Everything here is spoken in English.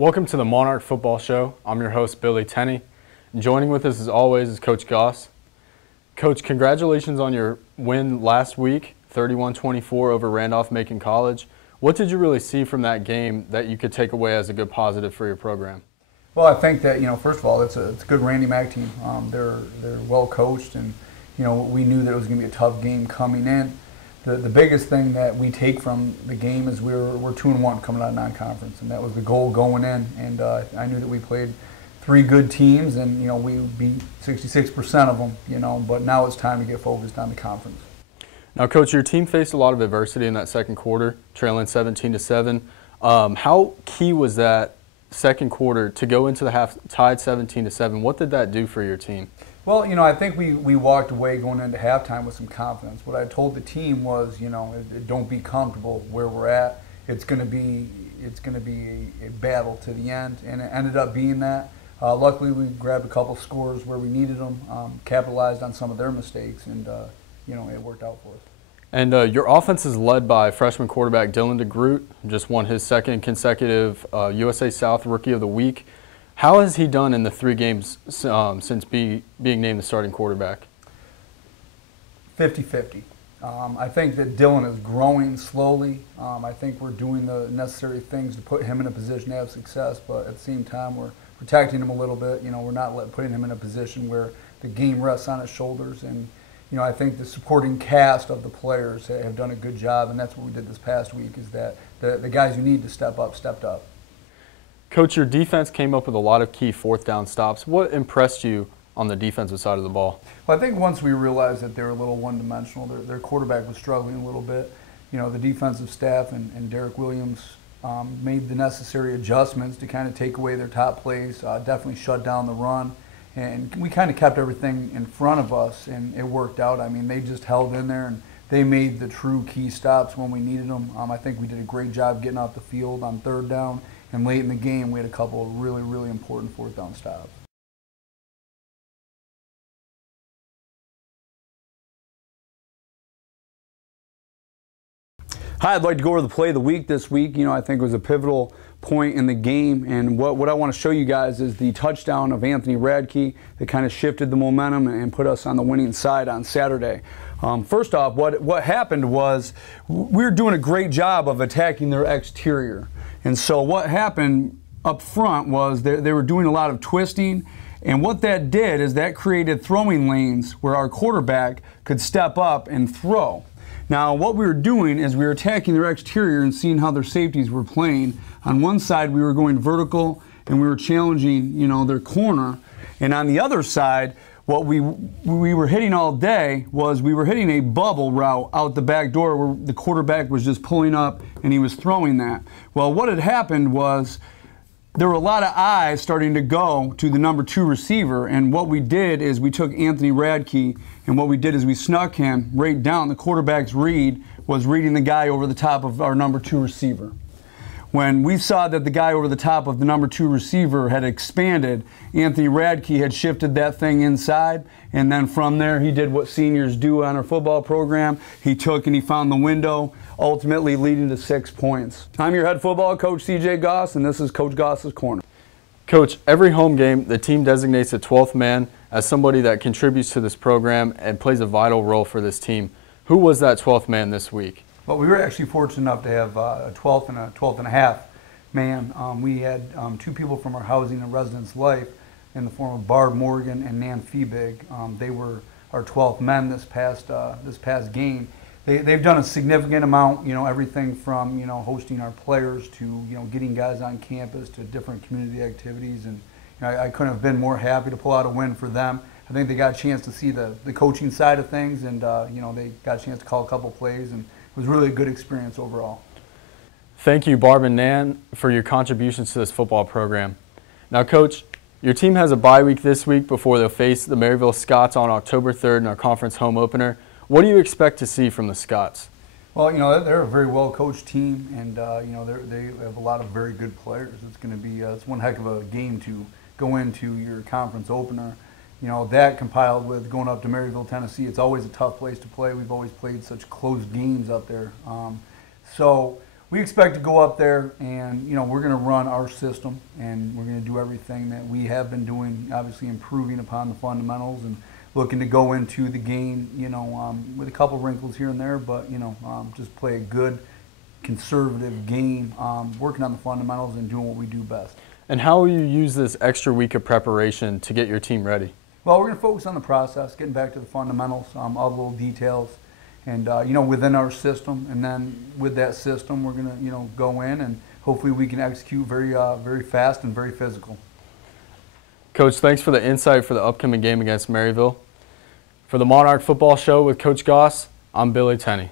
Welcome to the Monarch Football Show. I'm your host, Billy Tenney. And joining with us, as always, is Coach Goss. Coach, congratulations on your win last week, 31-24 over Randolph-Macon College. What did you really see from that game that you could take away as a good positive for your program? Well, I think that, first of all, it's a good Randy Mack team. They're well coached, and, we knew that it was going to be a tough game coming in. The biggest thing that we take from the game is we're 2-1 coming out of non-conference, and that was the goal going in. And I knew that we played three good teams, and we beat 66% of them. But now it's time to get focused on the conference. Now, Coach, your team faced a lot of adversity in that second quarter, trailing 17-7. How key was that second quarter to go into the half tied 17-7? What did that do for your team? Well, I think we walked away going into halftime with some confidence. What I told the team was, don't be comfortable where we're at. It's going to be a battle to the end, and it ended up being that. Luckily, we grabbed a couple scores where we needed them, capitalized on some of their mistakes, and it worked out for us. And your offense is led by freshman quarterback Dylan DeGroot, just won his second consecutive USA South Rookie of the Week. How has he done in the 3 games since being named the starting quarterback? 50-50. I think that Dylan is growing slowly. I think we're doing the necessary things to put him in a position to have success, but at the same time we're protecting him a little bit. We're not putting him in a position where the game rests on his shoulders. And I think the supporting cast of the players have done a good job, and that's what we did this past week, is that the guys who need to step up stepped up. Coach, your defense came up with a lot of key fourth down stops. What impressed you on the defensive side of the ball? Well, I think once we realized that they were a little one-dimensional, their quarterback was struggling a little bit. The defensive staff and Derek Williams made the necessary adjustments to kind of take away their top plays, definitely shut down the run. And we kind of kept everything in front of us, and it worked out. I mean, they just held in there, and they made the true key stops when we needed them. I think we did a great job getting off the field on third down, and late in the game, we had a couple of really, really important fourth down stops. Hi, I'd like to go over the play of the week this week. I think it was a pivotal point in the game, and what I want to show you guys is the touchdown of Anthony Radke that kind of shifted the momentum and put us on the winning side on Saturday. First off, what happened was we were doing a great job of attacking their exterior, and so what happened up front was they were doing a lot of twisting, and what that did is that created throwing lanes where our quarterback could step up and throw. Now, what we were doing is we were attacking their exterior and seeing how their safeties were playing. On one side, we were going vertical, and we were challenging, their corner. And on the other side, what we were hitting all day was we were hitting a bubble route out the back door where the quarterback was just pulling up and he was throwing that. Well, what had happened was there were a lot of eyes starting to go to the number 2 receiver, and what we did is we took Anthony Radke, and what we did is we snuck him right down. The quarterback's read was reading the guy over the top of our number 2 receiver. When we saw that the guy over the top of the number 2 receiver had expanded, Anthony Radke had shifted that thing inside, and then from there he did what seniors do on our football program. He took and he found the window, ultimately leading to 6 points. I'm your head football coach, CJ Goss, and this is Coach Goss's Corner. Coach, every home game, the team designates a 12th man as somebody that contributes to this program and plays a vital role for this team. Who was that 12th man this week? Well, we were actually fortunate enough to have a 12th and a 12th and a half man. We had 2 people from our housing and residence life in the form of Barb Morgan and Nan Feebig. They were our 12th men this past game. They've done a significant amount, everything from, hosting our players to, getting guys on campus to different community activities. And I couldn't have been more happy to pull out a win for them. I think they got a chance to see the coaching side of things, and, they got a chance to call a couple plays, and it was really a good experience overall. Thank you, Barb and Nan, for your contributions to this football program. Now, Coach, your team has a bye week this week before they'll face the Maryville Scots on October 3rd in our conference home opener. What do you expect to see from the Scots? Well, they're a very well-coached team, and they have a lot of very good players. It's going to be it's one heck of a game to go into your conference opener. That compiled with going up to Maryville, Tennessee, it's always a tough place to play. We've always played such close games up there. So we expect to go up there and, we're going to run our system and we're going to do everything that we have been doing, obviously improving upon the fundamentals and looking to go into the game, with a couple wrinkles here and there, but, just play a good, conservative game, working on the fundamentals and doing what we do best. And how will you use this extra week of preparation to get your team ready? Well, we're going to focus on the process, getting back to the fundamentals, all the little details, and within our system. And then with that system, we're going to go in and hopefully we can execute very fast and very physical. Coach, thanks for the insight for the upcoming game against Maryville. For the Monarch Football Show with Coach Goss, I'm Billy Tenney.